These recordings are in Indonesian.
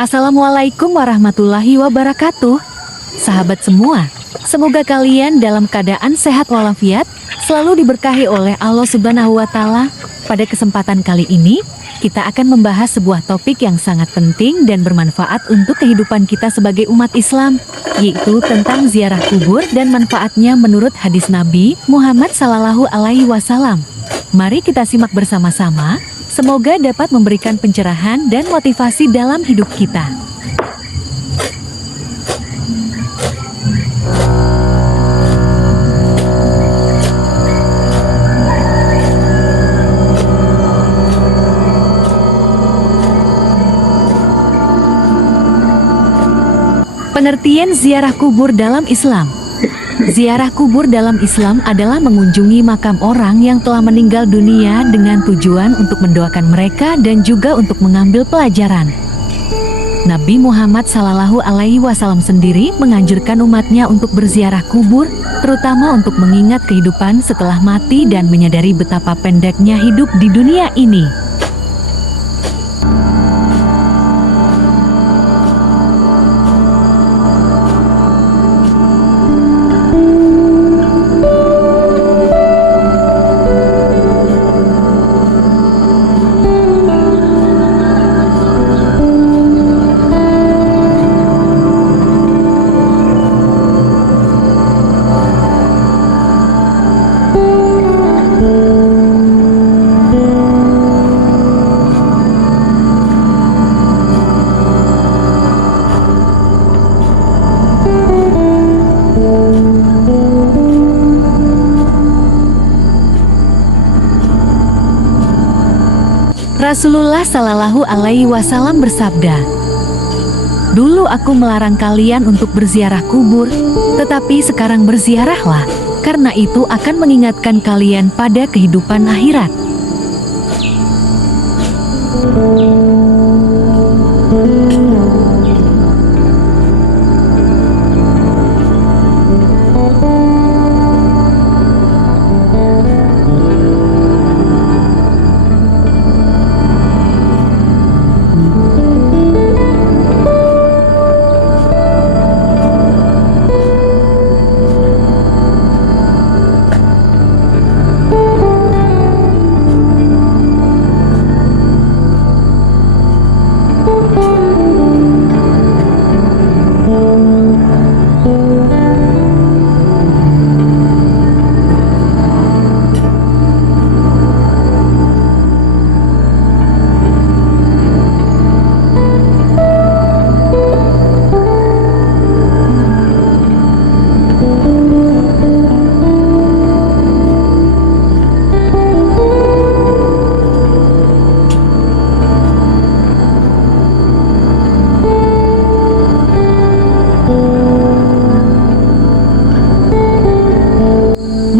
Assalamualaikum warahmatullahi wabarakatuh. Sahabat semua, semoga kalian dalam keadaan sehat walafiat, selalu diberkahi oleh Allah Subhanahu wa Ta'ala. Pada kesempatan kali ini, kita akan membahas sebuah topik yang sangat penting dan bermanfaat untuk kehidupan kita sebagai umat Islam, yaitu tentang ziarah kubur dan manfaatnya menurut hadis Nabi Muhammad SAW. Mari kita simak bersama-sama. Semoga dapat memberikan pencerahan dan motivasi dalam hidup kita. Pengertian ziarah kubur dalam Islam. Ziarah kubur dalam Islam adalah mengunjungi makam orang yang telah meninggal dunia dengan tujuan untuk mendoakan mereka dan juga untuk mengambil pelajaran. Nabi Muhammad SAW sendiri menganjurkan umatnya untuk berziarah kubur, terutama untuk mengingat kehidupan setelah mati dan menyadari betapa pendeknya hidup di dunia ini. Rasulullah Shallallahu Alaihi Wasallam bersabda, "Dulu aku melarang kalian untuk berziarah kubur, tetapi sekarang berziarahlah, karena itu akan mengingatkan kalian pada kehidupan akhirat."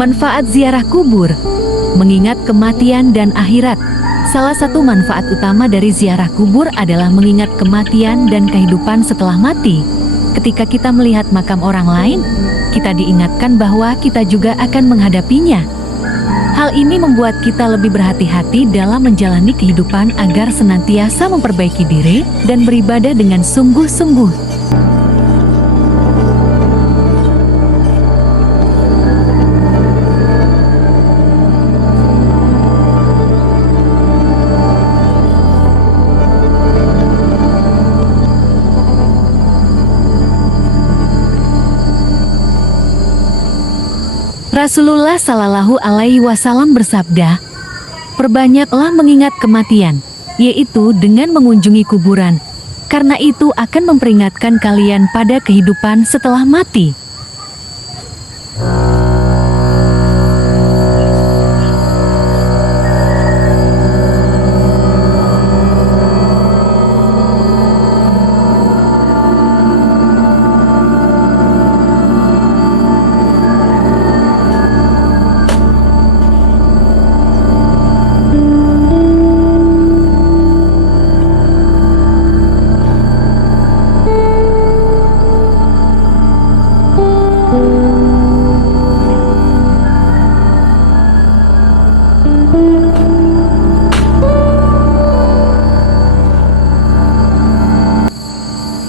Manfaat ziarah kubur, mengingat kematian dan akhirat. Salah satu manfaat utama dari ziarah kubur adalah mengingat kematian dan kehidupan setelah mati. Ketika kita melihat makam orang lain, kita diingatkan bahwa kita juga akan menghadapinya. Hal ini membuat kita lebih berhati-hati dalam menjalani kehidupan agar senantiasa memperbaiki diri dan beribadah dengan sungguh-sungguh. Rasulullah Shallallahu Alaihi Wasallam bersabda, "Perbanyaklah mengingat kematian, yaitu dengan mengunjungi kuburan, karena itu akan memperingatkan kalian pada kehidupan setelah mati."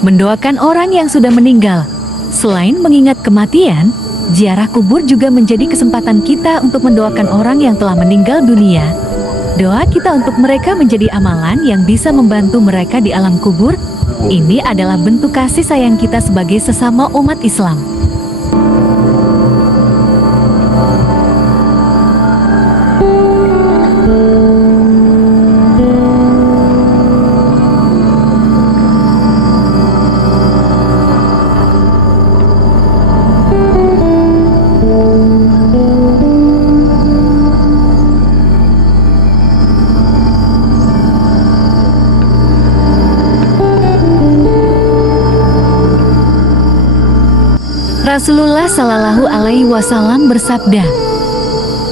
mendoakan orang yang sudah meninggal. Selain mengingat kematian, ziarah kubur juga menjadi kesempatan kita untuk mendoakan orang yang telah meninggal dunia. Doa kita untuk mereka menjadi amalan yang bisa membantu mereka di alam kubur. Ini adalah bentuk kasih sayang kita sebagai sesama umat Islam. Rasulullah Shallallahu Alaihi Wasallam bersabda,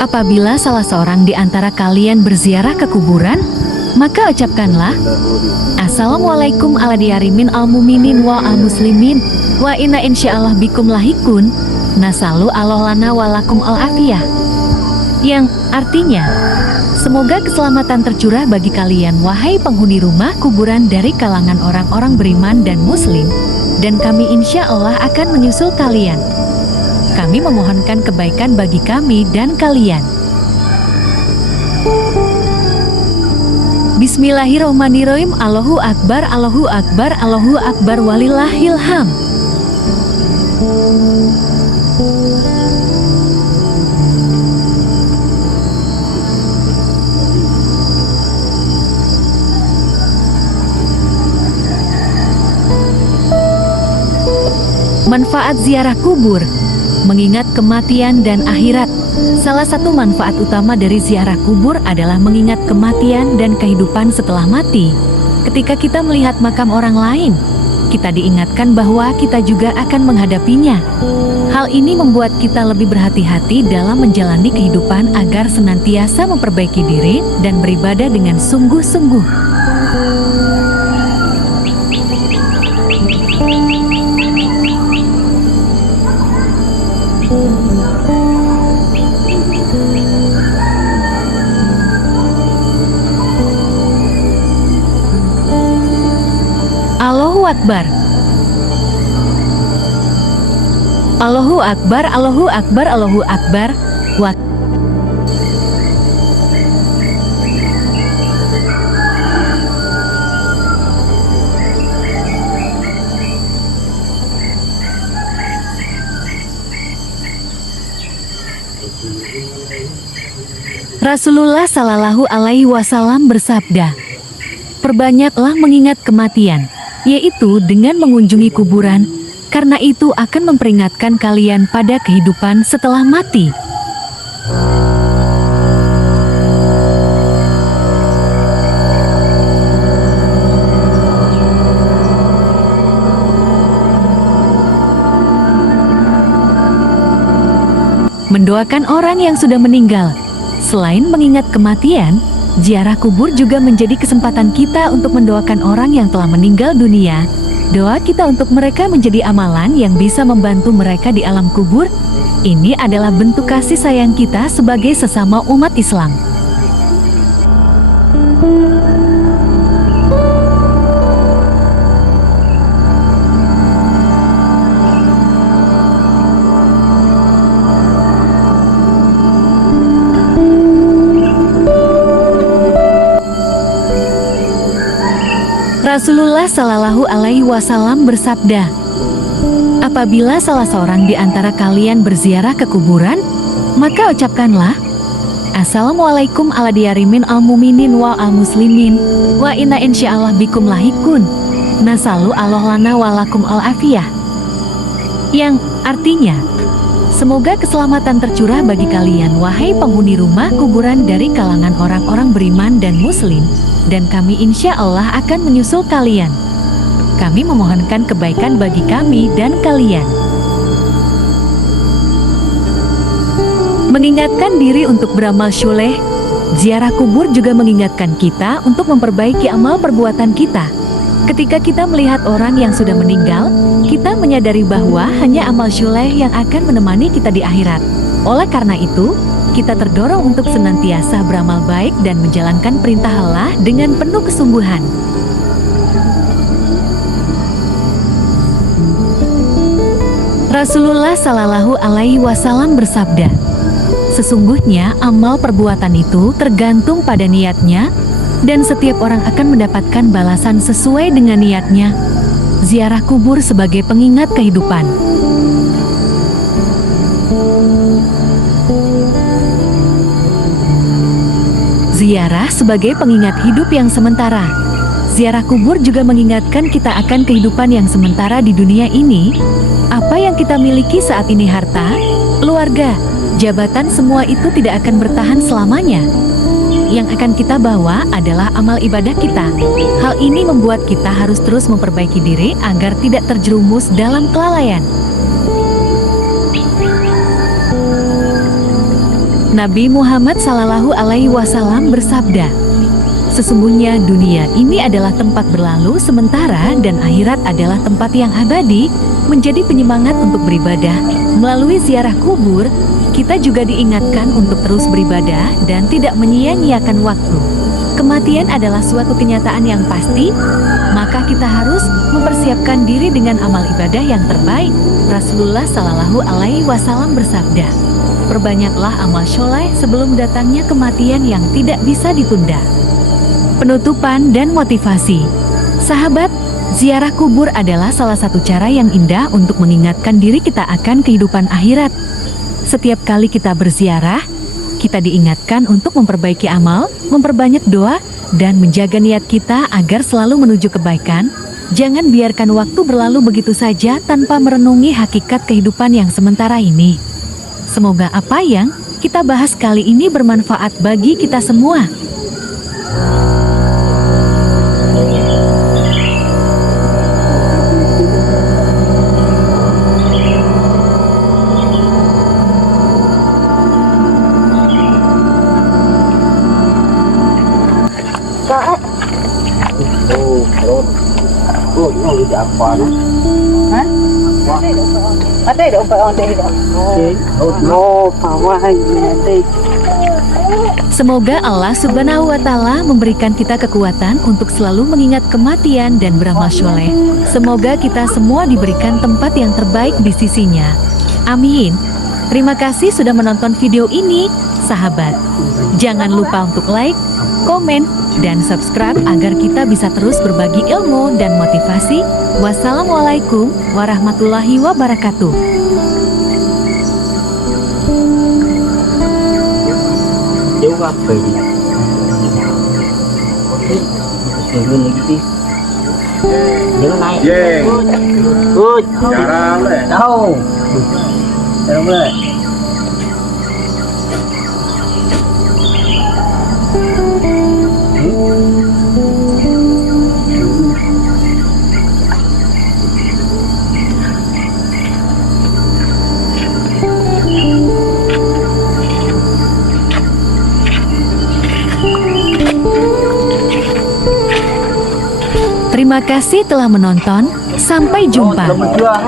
apabila salah seorang di antara kalian berziarah ke kuburan, maka ucapkanlah, Assalamualaikum ala diyarimin al-muminin wa al-muslimin, wa inna insyaallah bikum lahikun, nasalu Allah lana walakum al-afiyah. Yang artinya, semoga keselamatan tercurah bagi kalian wahai penghuni rumah kuburan dari kalangan orang-orang beriman dan muslim, dan kami insya Allah akan menyusul kalian. Kami memohonkan kebaikan bagi kami dan kalian. Bismillahirrahmanirrahim. Allahu Akbar, Allahu Akbar, Allahu Akbar, walillahil hamd. Manfaat ziarah kubur, mengingat kematian dan akhirat. Salah satu manfaat utama dari ziarah kubur adalah mengingat kematian dan kehidupan setelah mati. Ketika kita melihat makam orang lain, kita diingatkan bahwa kita juga akan menghadapinya. Hal ini membuat kita lebih berhati-hati dalam menjalani kehidupan agar senantiasa memperbaiki diri dan beribadah dengan sungguh-sungguh. Allahu Akbar. Allahu Akbar, Allahu Akbar, Allahu Akbar. Wa Rasulullah Shallallahu Alaihi Wasallam bersabda, perbanyaklah mengingat kematian, yaitu dengan mengunjungi kuburan, karena itu akan memperingatkan kalian pada kehidupan setelah mati. Mendoakan orang yang sudah meninggal. Selain mengingat kematian, ziarah kubur juga menjadi kesempatan kita untuk mendoakan orang yang telah meninggal dunia. Doa kita untuk mereka menjadi amalan yang bisa membantu mereka di alam kubur. Ini adalah bentuk kasih sayang kita sebagai sesama umat Islam. Rasulullah Shallallahu Alaihi Wasallam bersabda, apabila salah seorang di antara kalian berziarah ke kuburan, maka ucapkanlah, Assalamualaikum ala diyarimin al-muminin wa al-muslimin, wa inna insyaallah bikum lahikun, nasalu Allah lana walakum al-afiyah. Yang artinya, semoga keselamatan tercurah bagi kalian wahai penghuni rumah kuburan dari kalangan orang-orang beriman dan muslim, dan kami insya Allah akan menyusul kalian. Kami memohonkan kebaikan bagi kami dan kalian. Mengingatkan diri untuk beramal syoleh, ziarah kubur juga mengingatkan kita untuk memperbaiki amal perbuatan kita. Ketika kita melihat orang yang sudah meninggal, kita menyadari bahwa hanya amal syoleh yang akan menemani kita di akhirat. Oleh karena itu, kita terdorong untuk senantiasa beramal baik dan menjalankan perintah Allah dengan penuh kesungguhan. Rasulullah Shallallahu Alaihi Wasallam bersabda, sesungguhnya amal perbuatan itu tergantung pada niatnya, dan setiap orang akan mendapatkan balasan sesuai dengan niatnya. Ziarah kubur sebagai pengingat kehidupan. Ziarah sebagai pengingat hidup yang sementara. Ziarah kubur juga mengingatkan kita akan kehidupan yang sementara di dunia ini. Apa yang kita miliki saat ini, harta, keluarga, jabatan, semua itu tidak akan bertahan selamanya. Yang akan kita bawa adalah amal ibadah kita. Hal ini membuat kita harus terus memperbaiki diri agar tidak terjerumus dalam kelalaian. Nabi Muhammad Sallallahu Alaihi Wasallam bersabda, sesungguhnya dunia ini adalah tempat berlalu sementara dan akhirat adalah tempat yang abadi. Menjadi penyemangat untuk beribadah. Melalui ziarah kubur, kita juga diingatkan untuk terus beribadah dan tidak menyia-nyiakan waktu. Kematian adalah suatu kenyataan yang pasti, maka kita harus mempersiapkan diri dengan amal ibadah yang terbaik. Rasulullah Shallallahu Alaihi Wasallam bersabda, perbanyaklah amal soleh sebelum datangnya kematian yang tidak bisa ditunda. Penutupan dan motivasi. Sahabat, ziarah kubur adalah salah satu cara yang indah untuk mengingatkan diri kita akan kehidupan akhirat. Setiap kali kita berziarah, kita diingatkan untuk memperbaiki amal, memperbanyak doa, dan menjaga niat kita agar selalu menuju kebaikan. Jangan biarkan waktu berlalu begitu saja tanpa merenungi hakikat kehidupan yang sementara ini. Semoga apa yang kita bahas kali ini bermanfaat bagi kita semua. Semoga Allah Subhanahu wa Ta'ala memberikan kita kekuatan untuk selalu mengingat kematian dan beramal soleh. Semoga kita semua diberikan tempat yang terbaik di sisinya. Amin. Terima kasih sudah menonton video ini, sahabat. Jangan lupa untuk like, komen, dan subscribe agar kita bisa terus berbagi ilmu dan motivasi. Wassalamualaikum warahmatullahi wabarakatuh. Juga pergi. Turun lagi. Jangan naik. Good. Jarang deh. Tahu. Jarang boleh. Terima kasih telah menonton. Sampai jumpa. Selamat juang.